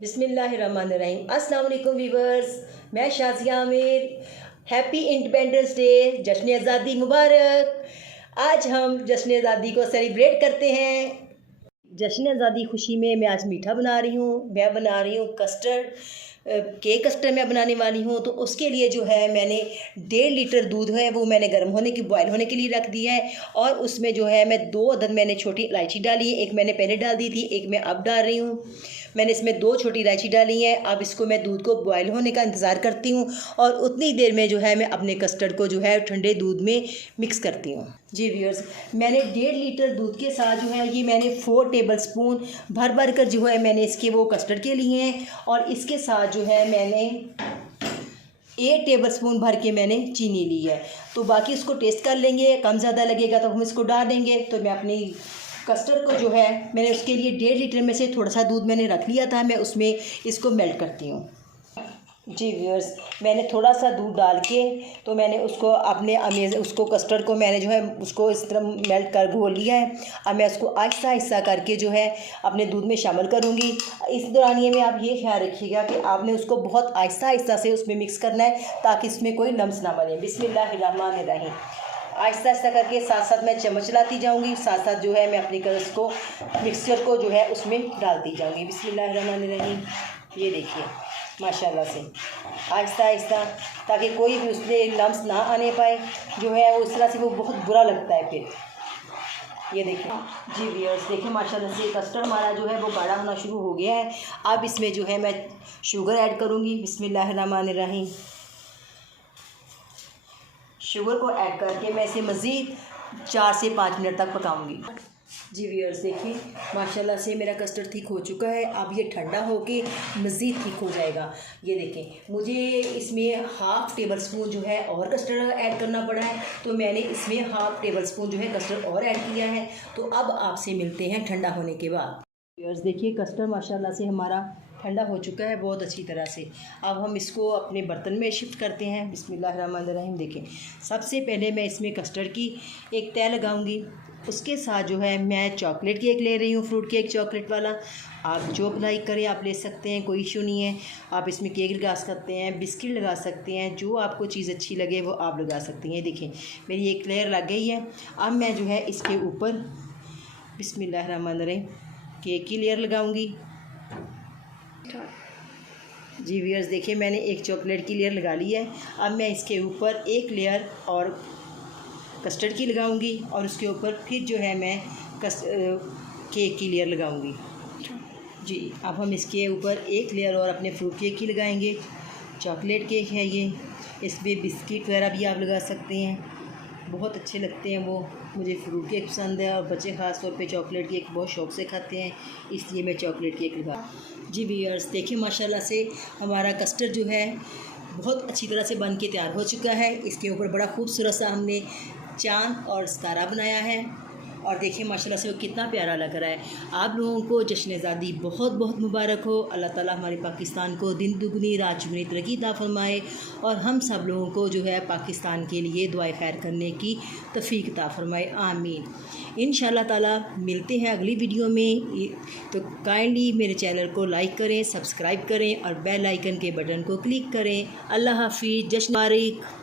बिस्मिल्लाहिर्रहमानिर्रहीम। अस्सलाम वालेकुम वीवर्स, मैं Shazia Aamir. Happy independence day, जश्न आज़ादी मुबारक। आज हम जश्न आज़ादी को सेलिब्रेट करते हैं। जश्न आज़ादी खुशी में मैं आज मीठा बना रही हूँ। मैं बना रही हूँ कस्टर्ड, केक कस्टर्ड मैं बनाने वाली हूँ। तो उसके लिए जो है मैंने 1.5 लीटर दूध है वो मैंने गर्म होने की बॉयल होने के लिए रख दिया है। और उसमें जो है मैं 2 अदद मैंने छोटी इलायची डाली है। एक मैंने पहले डाल दी थी, एक मैं अब डाल रही हूँ। मैंने इसमें 2 छोटी इलायची डाली है। अब इसको मैं दूध को बॉयल होने का इंतज़ार करती हूँ और उतनी देर में जो है मैं अपने कस्टर्ड को जो है ठंडे दूध में मिक्स करती हूँ। जी व्यूअर्स, मैंने 1.5 लीटर दूध के साथ जो है ये मैंने 4 टेबलस्पून भर भर कर जो है मैंने इसके वो कस्टर्ड के लिए हैं। और इसके साथ जो है मैंने 1 टेबलस्पून भर के मैंने चीनी ली है। तो बाकी इसको टेस्ट कर लेंगे, कम ज़्यादा लगेगा तो हम इसको डाल देंगे। तो मैं अपनी कस्टर्ड को जो है मैंने उसके लिए 1.5 लीटर में से थोड़ा सा दूध मैंने रख लिया था, मैं उसमें इसको मेल्ट करती हूँ। जी व्यूअर्स, मैंने थोड़ा सा दूध डाल के तो मैंने उसको अपने उसको कस्टर्ड को मैंने जो है उसको इस तरह मेल्ट कर घोल लिया है। अब मैं उसको आहिस्ता आहिस्ता करके जो है अपने दूध में शामिल करूँगी। इस दौरानिए में आप ये ख्याल रखिएगा कि आपने उसको बहुत आहिस्ता आहिस्ता से उसमें मिक्स करना है ताकि इसमें कोई लम्स ना बने। बिस्मिल्लाहिर्रहमानिर्रहीम। आहिस्ता आहिस्ता करके साथ साथ मैं चम्मच चलाती जाऊँगी, साथ साथ जो है मैं अपनी कलर्स को मिक्सचर को जो है उसमें डालती जाऊँगी। बिस्मिल्लाहिर्रहमानिर्रहीम। ये देखिए माशाल्लाह से आहिस्ता आहिस्ता, ताकि कोई भी उसमें लम्स ना आने पाए। जो है उस तरह से वो बहुत बुरा लगता है फिर। ये देखिए जी व्यूअर्स, देखिए माशाल्लाह से कस्टर्ड हमारा जो है वो गाढ़ा होना शुरू हो गया है। अब इसमें जो है मैं शुगर ऐड करूँगी। बिस्मिल्लाहिर्रहमानिर्रहीम। शुगर को ऐड करके मैं इसे मज़ीद 4 से 5 मिनट तक पकाऊंगी। जी व्यूअर्स, देखिए माशाल्लाह से मेरा कस्टर्ड थिक हो चुका है। अब ये ठंडा होके मज़ीद थिक हो जाएगा। ये देखें, मुझे इसमें 1/2 टेबलस्पून जो है और कस्टर्ड ऐड करना पड़ा है, तो मैंने इसमें 1/2 टेबलस्पून जो है कस्टर्ड और ऐड किया है। तो अब आपसे मिलते हैं ठंडा होने के बाद। व्यूअर्स देखिए, कस्टर्ड माशाल्लाह से हमारा ठंडा हो चुका है बहुत अच्छी तरह से। अब हम इसको अपने बर्तन में शिफ्ट करते हैं। बिस्मिल्लाहिर्रहमानिर्रहीम। देखें, सबसे पहले मैं इसमें कस्टर्ड की एक तह लगाऊंगी। उसके साथ जो है मैं चॉकलेट केक ले रही हूँ, फ्रूट केक चॉकलेट वाला। आप जो लाइक करें आप ले सकते हैं, कोई इशू नहीं है। आप इसमें केक लगा सकते हैं, बिस्किट लगा सकते हैं, जो आपको चीज़ अच्छी लगे वो आप लगा सकते हैं। देखें, मेरी एक लेयर लग गई है। अब मैं जो है इसके ऊपर बिस्मिल्लाहिर्रहमानिर्रहीम केक की लेयर लगाऊंगी। जी व्यूअर्स देखिए, मैंने एक चॉकलेट की लेयर लगा ली है। अब मैं इसके ऊपर एक लेयर और कस्टर्ड की लगाऊंगी और उसके ऊपर फिर जो है मैं केक की लेयर लगाऊंगी। जी, अब हम इसके ऊपर एक लेयर और अपने फ्रूट केक की लगाएंगे। चॉकलेट केक है ये, इसमें बिस्किट वगैरह भी आप लगा सकते हैं, बहुत अच्छे लगते हैं वो। मुझे फ्रूट केक पसंद है और बच्चे ख़ास तौर पे चॉकलेट केक बहुत शौक़ से खाते हैं, इसलिए मैं चॉकलेट केक लगा। जी व्यूअर्स देखिए, माशाल्लाह से हमारा कस्टर्ड जो है बहुत अच्छी तरह से बन के तैयार हो चुका है। इसके ऊपर बड़ा खूबसूरत सा हमने चाँद और सितारा बनाया है और देखिए माशाल्लाह से वो कितना प्यारा लग रहा है। आप लोगों को जश्न आज़ादी बहुत बहुत मुबारक हो। अल्लाह ताला हमारे पाकिस्तान को दिन दुगनी रात चुगनी तरक्की अता फरमाए और हम सब लोगों को जो है पाकिस्तान के लिए दुआए खैर करने की तौफीक अता फरमाए, आमीन। इंशाअल्लाह ताला मिलते हैं अगली वीडियो में। तो काइंडली मेरे चैनल को लाइक करें, सब्सक्राइब करें और बेल आइकन के बटन को क्लिक करें। अल्लाह हाफिज़। जश्न मुबारक।